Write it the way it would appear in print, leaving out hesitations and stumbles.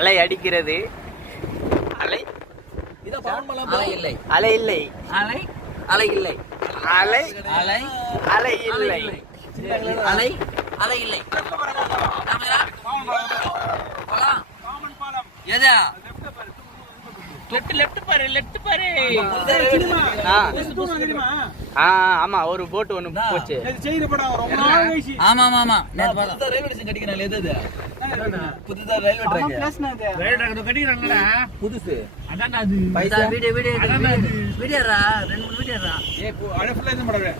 அலை அடிக்கிறது. அலை அலை இல்லை. அலை இல்லை. அலை அலை இல்லை. அலை அலை அலை இல்லை. அலை அலை இல்லை. எதா லெஃப்ட் பாரு. ஆமா ஒரு போட் ஒண்ணு போச்சு. ஆமா நேத்து பார்த்தா ரயில்வே ஸ்டேஷன் கட்டிக்கறானே எது புதுசா ரயில்வே ட்ராக் கட்டிக்கறாங்கடா புதுசு அதான் அது வீடியோடா 2 3 வீடியோடா ஏய் அட ஃபுல்லா இந்த படவே